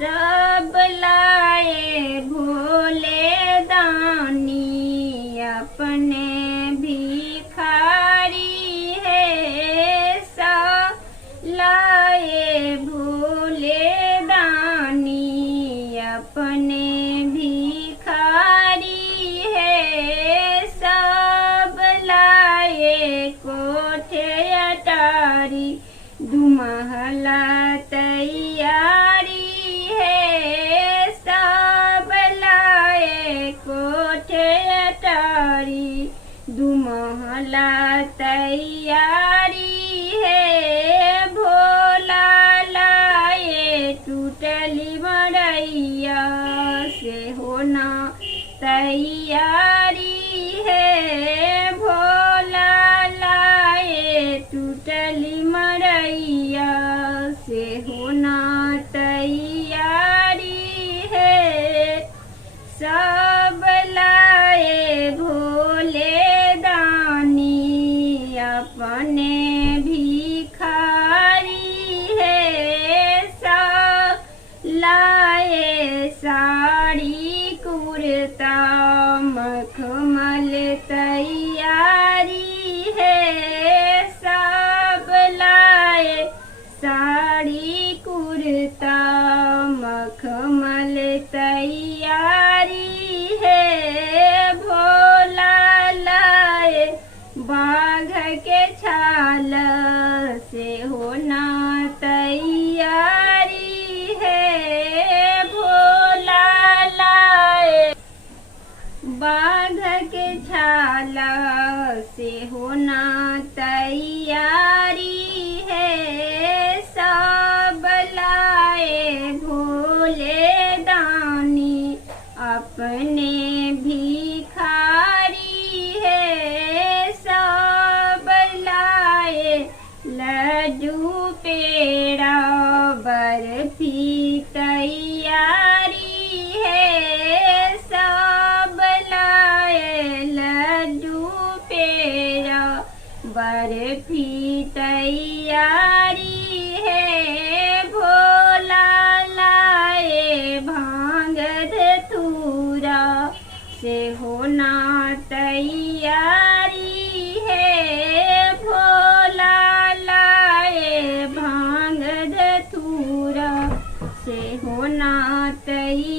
सब लाए भोले दानी अपने भिखारी है। सब लाए भोले दानी अपने भिखारी है। सब लाए कोठे अटारी दुमहला तैयारी है। सब लाए कोठे अटारी दुमहला तैयारी है। भोला लाए टूटली मड़ैया से होना तैयारी है। भोला लाए टूटली मड़ैया से होना तैयारी है। सब लाए भोले दानी अपने भिखारी है। सब लाए साड़ी कुर्ता मखमल तैयारी है। सब लाए साड़ी कुर्ता मखमल तैयारी है। भोला लाए बाघ के छाल से होना तैयारी है। भोला लाए बाघ के छाल से होना तैयारी है। सब लाए भोले दानी अपने भिखारी है। सब लाए लड्डू पेड़ा बर्फी तैयारी है। सब लाए लड्डू पेड़ा बर्फी तैयारी है। भोला लाए भांग धतूरा से होना तैयारी है। भोला लाए भांग धतूरा से होना तैयारी